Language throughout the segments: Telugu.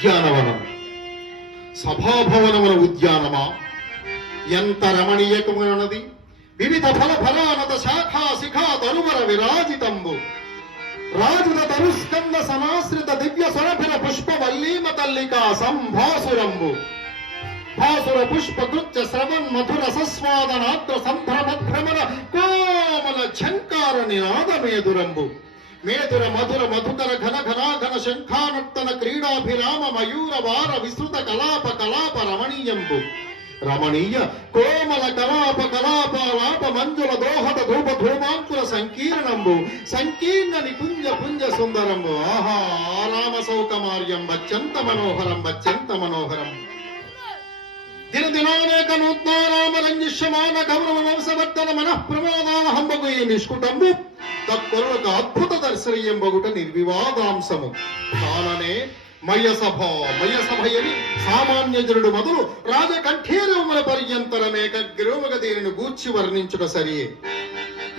ఉద్యానవనం, సభాభవనమున ఉద్యానమా, ఎంత రమణీయకమునది! వివిధ ఫల ఫలానత శాఖా శిఖా తరువర విరాజితంబు, రాజుల తరుస్కంద సమాశ్రిత దివ్య సురభిర పుష్ప వల్లీమ తల్లికా సంభాసురంబు, భాసుర పుష్ప కృత్య శ్రవన్ మధుర సస్వాదనాత్ర సంభ్రమభ్రమణ కోమల ఝంకార నినాదమేదురంబు, మేదుర మధుర మధుకర ఘన ఘనాఘన శంఖానర్తన క్రీడాభిరామ మయూర వార విస్తృత కలాప కలాప రమణీయంబు, రమణీయ కోమల కలాప కలాపాలాప మంజుల దోహద ధూప ధూమాంకుల సంకీర్ణంబు, సంకీర్ణ నికుంజ పుంజ సుందరంబు. ఆహా, రామ సౌకమార్యం అత్యంత మనోహరం, అత్యంత మనోహరం. దినదినానేక నూత్నారామరంజిష్యమాన గౌరవ వంశవర్ధన మనః ప్రమోదావహంబగు ఈ నిష్కుటంబు తత్కొరకు అద్భుత దర్శనీయంబగుట నిర్వివాదాంశము. కాననే మయసభయని సామాన్య జనుడు మొదలు రాజకంఠీరముల పర్యంతరమేక గిరుమగ దీనిని గూర్చి వర్ణించుట సరియే.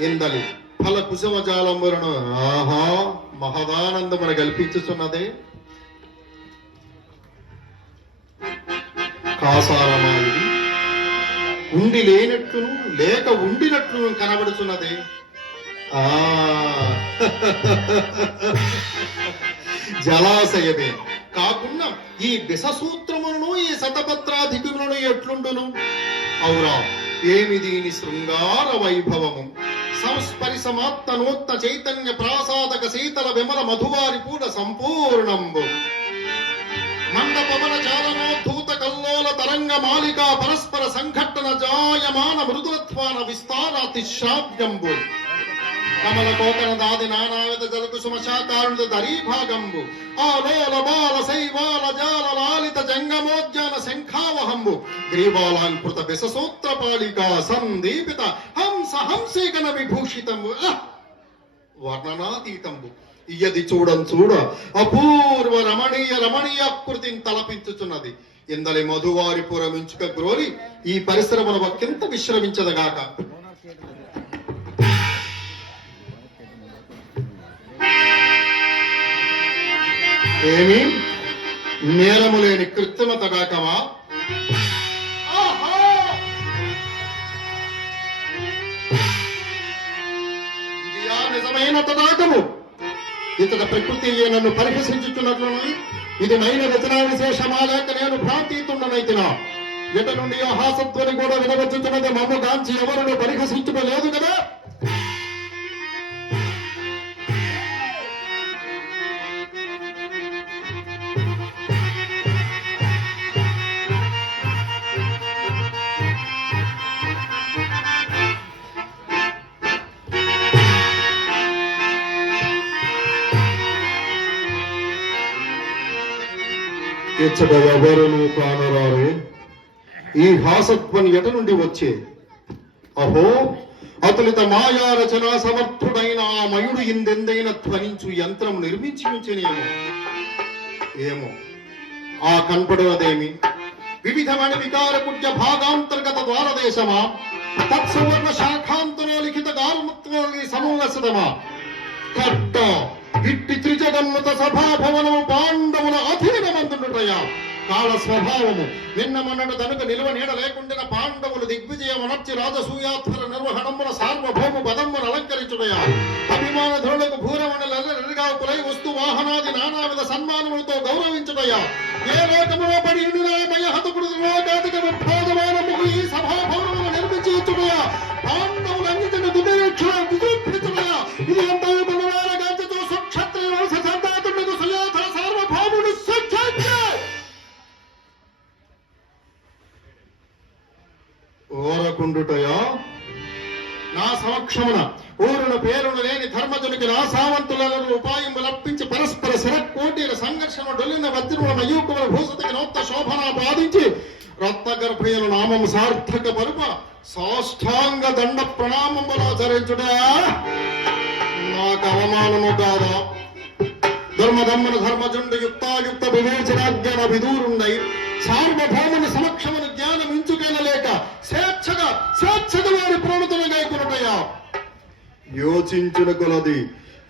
ఇందలి ఫల కుసుమజాలంబులను ఆహా మహదానందమును కల్పించుచున్నదే. కాసారమాయుడి ఉండి లేనట్లును లేక ఉండినట్లును కనబడుచున్నదే. జలాశయమే కాకుండా ఈ విషసూత్రములను ఈ శతపత్రాధికులను ఎట్లుండును? ఔరా, ఏమి దీని శృంగార వైభవము! సంస్పరిసమాత్మనోత్త చైతన్య ప్రాసాదక శీతల విమల మధువారి పూడ సంపూర్ణంబు, మండపవన చాలనోద్ధూత కల్లోల తరంగ మాలికా పరస్పర సంఘట్టన జాయమాన మృదులత్వాన విస్తారాతిశ్రావ్యంబు, కమల కోకన దాది నానావిధ జలకు సుమశాకారుణ దరీభాగంబు, ఆలోల బాల శైవాల జాల లాలిత జంగమోద్యాన శంఖావహంబు, గ్రీవాలాంకృత విషసూత్రపాళికా సందీపిత హంస హంసీకన విభూషితంబు, వర్ణనాతీతంబు. ఇయది చూడ అపూర్వ రమణీయ రమణీయాకృతిని తలపించుచున్నది. ఇందలి మధువారి పురమించుక గ్రోలి ఈ పరిశ్రమల ఒక్కింత విశ్రమించదగాక. ఏమి నేరము లేని కృత్రిమత గాకమా? నిజమైన తదాకము. ఇతడ ప్రకృతి నన్ను పరిహసించుచున్నట్లు ఇది మైన రచనా విశేషమా లేక నేను భ్రాంతితుండనైతినా? ఇట నుండి హాసత్వని కూడా వినవచ్చుతున్నది. మమ్మ గాంచి ఎవరును పరిహసించడం లేదు కదా. ఇచ్చట ఎవరును కానరారు. ఈ హాసత్వని ఎట నుండి వచ్చే? అహో, అతులిత మాయా రచనా సమర్థుడైన ఆ మయుడు ఇందెందైన ధ్వనించు యంత్రం నిర్మించి ఉంచేనేమో. ఏమో ఆ కనపడేదేమి? వివిధమైన వికార పుణ్య భాగాంతర్గత ద్వారదేశమా? తత్సువర్ణ శాఖాంతరో లిఖిత గాల్మత్వ సమూలసితమా? కట్ట ఇట్టి త్రిజగన్మత సభాభవనము పాండవుల అధీనమందుండుటయా? కాల స్వభావము నిన్న మొన్నటి తనుక నిలువ నీడ లేకుండా పాండవులు దిగ్విజయం అనర్చి రాజసూయాత్వర నిర్వహణమున సార్వభౌమ పదమును అలంకరించుటయా? అభిమాన ధరులకు భూరమణులై వస్తు వాహనాది నానావిధ సన్మానములతో గౌరవించుటయా? ఏ లోకములో పడి ఇండినామయ హతకుడు లోకాధిక విభోజమానము ఈ సభాభవనమును నిర్మించి ఇచ్చుటయా? పాండవులు అంగితన దుర్దక్షణ విజృంభించుటయా? ఇది ఎంత ఓరకుండుటయా? నా సమక్షమున ఊరును పేరును లేని ధర్మజునికి నా సావంతులను ఉపాయము లప్పించి పరస్పర శిరకోటీల సంఘర్షణ డొల్లిన వజ్రముల మయూకుల భూసతికి నోత్త శోభన బాధించి రత్నగర్భయుల నామము సార్థక పరుప సాష్టాంగ దండ ప్రణామములాచరించుటా నాకు అవమానము కాదా? ధర్మధమ్మన ధర్మజుండు యుక్తాయుక్త వివేచనాజ్ఞాన విదూరుండై సార్వభౌముని సమక్షమును జ్ఞానం ఇంచుకెనలేక స్వేచ్ఛగా వారి ప్రణుతులు గైకొనుటయా? యోచించున కొలది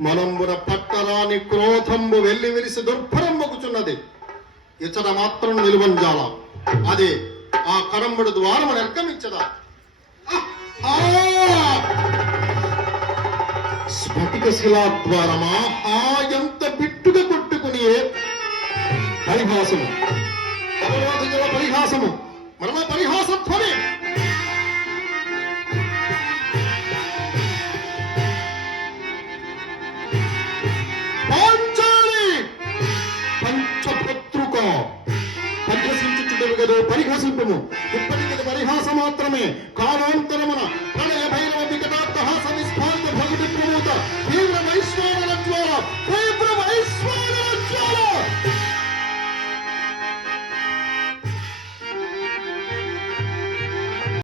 మనంబున పట్టరాని క్రోధంబు వెల్లి విరిసి దుర్భరంబుచున్నది. ఇచ్చట మాత్రం నిలువంజాల అదే ఆ కరంబుడు ద్వారము నిర్గమించదా స్ఫటిక శిలా ద్వారమా ఎంత బిట్టుగా కొట్టుకుని పరిహాసము అవరోధజల పరిహాసము మరలా పరిహాసత్వమే పరిహసించుటవు గదో పరిహసింపము ఇప్పటికి పరిహాస మాత్రమే కాలాంత